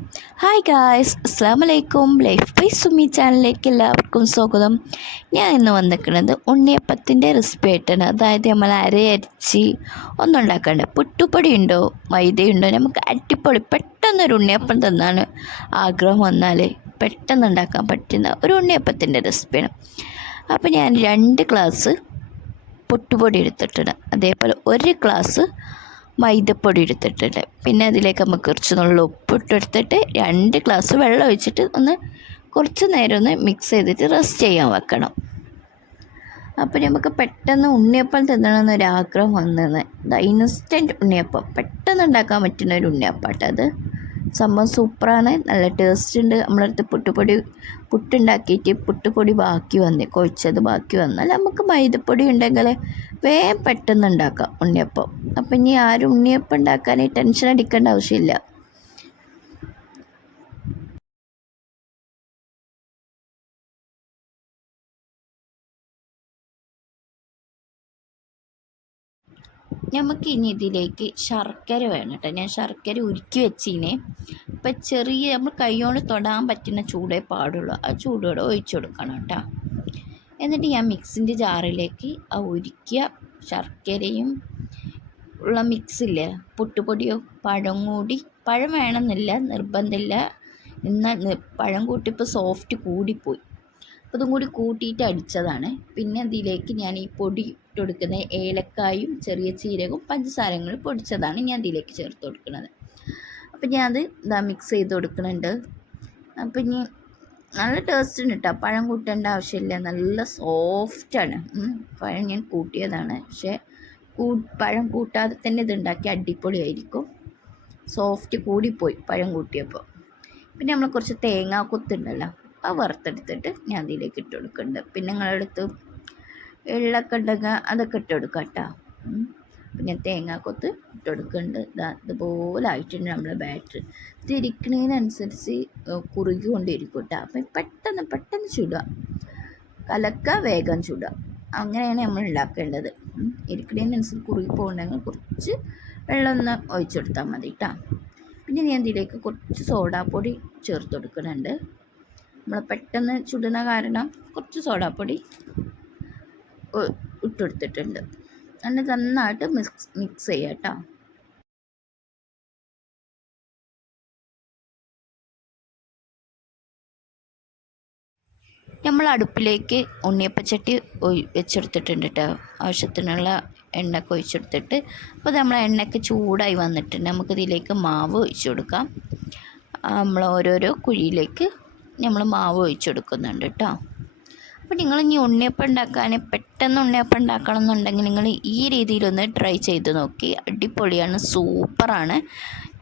Hi guys അസ്സാം വലൈക്കും life by Sumi ചാനലിലേക്ക് എല്ലാവർക്കും സ്വാഗതം. ഞാൻ ഇന്ന് വന്നിരിക്കുന്നത് ഉണ്ണിയപ്പത്തിന്റെ റെസിപ്പി ആയിട്ടാണ്. അതായത് നമ്മൾ അരയരച്ച് ഒന്നും ഉണ്ടാക്കണ്ട പുട്ടുപൊടി ഉണ്ടോ? മൈദയുണ്ടോ നമുക്ക് അടിപ്പൊളി പെട്ടെന്നൊരു ഉണ്ണിയപ്പം തന്നാണ് ആഗ്രഹം വന്നാൽ പെട്ടെന്ന് ഉണ്ടാക്കാൻ പറ്റുന്ന ഒരു ഉണ്ണിയപ്പത്തിന്റെ റെസിപ്പിയാണ് അപ്പോൾ ഞാൻ രണ്ട് ഗ്ലാസ് പുട്ടുപൊടി എടുത്തിട്ടുണ്ട് അതേപോലെ ഒരു ഗ്ലാസ് മൈദപ്പൊടി എടുത്തിട്ടുണ്ട് പിന്നെ അതിലേക്ക് നമുക്ക് കുറച്ച് നല്ല ഉപ്പിട്ട് എടുത്തിട്ട് രണ്ട് ഗ്ലാസ് വെള്ളം ഒഴിച്ചിട്ട് ഒന്ന് കുറച്ച് നേരം ഒന്ന് മിക്സ് ചെയ്തിട്ട് റെസ്റ്റ് ചെയ്യാൻ വെക്കണം. അപ്പോൾ നമുക്ക് പെട്ടെന്ന് ഉണ്ണിയപ്പം തിന്നണമെന്നൊരാഗ്രഹം വന്നത് ഇൻസ്റ്റന്റ് ഉണ്ണിയപ്പം. പെട്ടെന്ന് ഉണ്ടാക്കാൻ പറ്റുന്ന ഒരു ഉണ്ണിയപ്പം കേട്ടോ അത്. സംഭവം സൂപ്പറാണ്. നല്ല ടേസ്റ്റ് ഉണ്ട്. നമ്മളടുത്ത് പുട്ടുപൊടി പുട്ടുണ്ടാക്കിയിട്ട് പുട്ടുപൊടി ബാക്കി വന്ന് കൊഴിച്ചത് ബാക്കി വന്നാൽ നമുക്ക് മൈദപ്പൊടി ഉണ്ടെങ്കിൽ വേഗം പെട്ടെന്ന് ഉണ്ടാക്കാം ഉണ്ണിയപ്പം. അപ്പം ഇനി ആരും ഉണ്ണിയപ്പം ഉണ്ടാക്കാൻ ടെൻഷൻ അടിക്കേണ്ട ആവശ്യമില്ല. നമുക്ക് ഇനി ഇതിലേക്ക് ശർക്കര വേണം കേട്ടോ. ഞാൻ ശർക്കര ഉരുക്കി വെച്ചിനെ. ഇപ്പം ചെറിയ നമ്മൾ കൈകൊണ്ട് തൊടാൻ പറ്റുന്ന ചൂടേ പാടുള്ളൂ. ആ ചൂടോടെ ഒഴിച്ചു കൊടുക്കണം കേട്ടോ. എന്നിട്ട് ഞാൻ മിക്സിന്റെ ജാറിലേക്ക് ആ ഉരുക്കിയ ശർക്കരയും ഉള്ള മിക്സില്ലേ പുട്ടുപൊടിയോ പഴം കൂടി പഴം വേണമെന്നില്ല നിർബന്ധമില്ല. എന്നാൽ പഴം കൂട്ടിപ്പോൾ സോഫ്റ്റ് കൂടിപ്പോയി. അപ്പോൾ കൂടി കൂട്ടിയിട്ട് അടിച്ചതാണ്. പിന്നെ ഇതിലേക്ക് ഞാൻ ഈ പൊടി ഇട്ട് കൊടുക്കുന്ന ഏലക്കായും ചെറിയ ജീരകവും പഞ്ചസാരയും പൊടിച്ചതാണ് ഞാൻ ഇതിലേക്ക് ചേർത്ത് കൊടുക്കുന്നത്. അപ്പോൾ ഞാൻ അത് ഇതാ മിക്സ് ചെയ്ത് കൊടുക്കുന്നുണ്ട്. അപ്പം ഇനി നല്ല ടേസ്റ്റ് ഉണ്ട് കേട്ടോ പഴം കൂട്ടേണ്ട ആവശ്യമില്ല. നല്ല സോഫ്റ്റാണ് പഴം ഞാൻ കൂട്ടിയതാണ്. പക്ഷേ കൂ പഴം കൂട്ടാതെ തന്നെ ഇത് ഉണ്ടാക്കി അടിപൊളിയായിരിക്കും. സോഫ്റ്റ് കൂടിപ്പോയി പഴം കൂട്ടിയപ്പോൾ പിന്നെ നമ്മൾ കുറച്ച് തേങ്ങാ കൊത്തുണ്ടല്ലോ അത് വറുത്തെടുത്തിട്ട് ഞാൻ അതിലേക്ക് ഇട്ട് കൊടുക്കുന്നുണ്ട്. പിന്നെ നിങ്ങളെടുത്ത് എള്ളൊക്കെ ഉണ്ടെങ്കിൽ അതൊക്കെ ഇട്ട് കൊടുക്കാം കേട്ടോ. പിന്നെ തേങ്ങാക്കൊത്ത് ഇട്ട് കൊടുക്കുന്നുണ്ട്. ഇതാ ഇതുപോലെ ആയിട്ടുണ്ട് നമ്മളെ ബാറ്ററി തിരിക്കണതിനനുസരിച്ച് കുറുകൊണ്ടിരിക്കും കേട്ടോ. അപ്പം പെട്ടെന്ന് പെട്ടെന്ന് ചുടുക. കലക്ക വേഗം ചുടുക. അങ്ങനെയാണ് നമ്മൾ ഉണ്ടാക്കേണ്ടത്. ഇരിക്കണതിനനുസരിച്ച് കുറുകി പോകണമെങ്കിൽ കുറച്ച് വെള്ളം ഒന്ന് ഒഴിച്ചെടുത്താൽ മതി കേട്ടോ. പിന്നെ ഞാൻ ഇതിലേക്ക് കുറച്ച് സോഡാപ്പൊടി ചേർത്ത് കൊടുക്കുന്നുണ്ട്. നമ്മൾ പെട്ടെന്ന് ചുടുന്ന കാരണം കുറച്ച് സോഡാപ്പൊടി ഇട്ടെടുത്തിട്ടുണ്ട് എന്നിട്ട് നന്നായിട്ട് മിക്സ് മിക്സ് ചെയ്യാം കേട്ടോ നമ്മൾ അടുപ്പിലേക്ക് ഉണ്ണിയപ്പച്ചട്ടി വെച്ചെടുത്തിട്ടുണ്ട് കേട്ടോ ആവശ്യത്തിനുള്ള എണ്ണയൊക്കെ ഒഴിച്ചെടുത്തിട്ട് അപ്പോൾ നമ്മൾ എണ്ണയ്ക്ക് ചൂടായി വന്നിട്ടുണ്ട്. നമുക്കിതിലേക്ക് മാവ് ഒഴിച്ചു കൊടുക്കാം. നമ്മൾ ഓരോരോ കുഴിയിലേക്ക് നമ്മൾ മാവ് ഒഴിച്ചെടുക്കുന്നുണ്ട് കേട്ടോ അപ്പോൾ നിങ്ങൾ ഇനി ഉണ്ണിയപ്പം ഉണ്ടാക്കാൻ പെട്ടെന്ന് ഉണ്ണിയപ്പം ഉണ്ടാക്കണം എന്നുണ്ടെങ്കിൽ നിങ്ങൾ ഈ രീതിയിലൊന്ന് ട്രൈ ചെയ്ത് നോക്കി. അടിപൊളിയാണ് സൂപ്പറാണ്.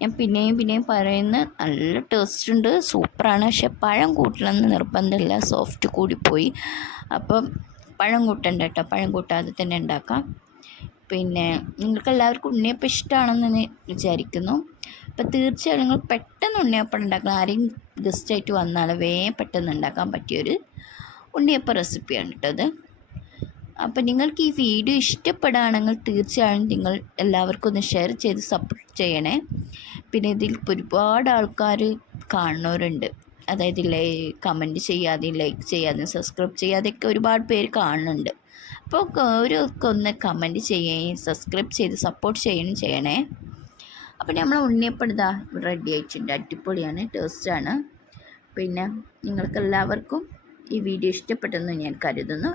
ഞാൻ പിന്നെയും പിന്നെയും പറയുന്ന നല്ല ടേസ്റ്റ് ഉണ്ട് സൂപ്പറാണ്. പക്ഷെ പഴം കൂട്ടണമെന്ന് നിർബന്ധമില്ല സോഫ്റ്റ് കൂടിപ്പോയി അപ്പം പഴം കൂട്ടണ്ട കേട്ടോ പഴം കൂട്ടാതെ തന്നെ ഉണ്ടാക്കാം. പിന്നെ നിങ്ങൾക്ക് എല്ലാവർക്കും ഉണ്ണിയപ്പം ഇഷ്ടമാണെന്ന് വിചാരിക്കുന്നു. അപ്പോൾ തീർച്ചയായും നിങ്ങൾ പെട്ടെന്ന് ഉണ്ണിയപ്പം ഉണ്ടാക്കണം. ആരെയും ഗസ്റ്റായിട്ട് വന്നാൽ വേഗം പെട്ടെന്ന് ഉണ്ടാക്കാൻ പറ്റിയൊരു ഉണ്ണിയപ്പം റെസിപ്പിയാണ് കേട്ടത് അപ്പോൾ നിങ്ങൾക്ക് ഈ വീഡിയോ ഇഷ്ടപ്പെടുകയാണെങ്കിൽ തീർച്ചയായും നിങ്ങൾ എല്ലാവർക്കും ഒന്ന് ഷെയർ ചെയ്ത് സപ്പോർട്ട് ചെയ്യണേ. പിന്നെ ഇതിൽ ഒരുപാട് ആൾക്കാർ കാണുന്നവരുണ്ട്. അതായത് ലൈ കമന്റ് ചെയ്യാതെയും ലൈക്ക് ചെയ്യാതെയും സബ്സ്ക്രൈബ് ചെയ്യാതെയൊക്കെ ഒരുപാട് പേര് കാണുന്നുണ്ട്. അപ്പോൾ ഓരോക്കെ ഒന്ന് കമന്റ് ചെയ്യുകയും സബ്സ്ക്രൈബ് ചെയ്ത് സപ്പോർട്ട് ചെയ്യുകയും ചെയ്യണേ. അപ്പോൾ നമ്മൾ ഉണ്ണിയപ്പം ഇതാ റെഡി ആയിട്ടുണ്ട്. അടിപൊളിയാണ് ടേസ്റ്റാണ് പിന്നെ നിങ്ങൾക്കെല്ലാവർക്കും ഈ വീഡിയോ ഇഷ്ടപ്പെട്ടെന്ന് ഞാൻ കരുതുന്നു.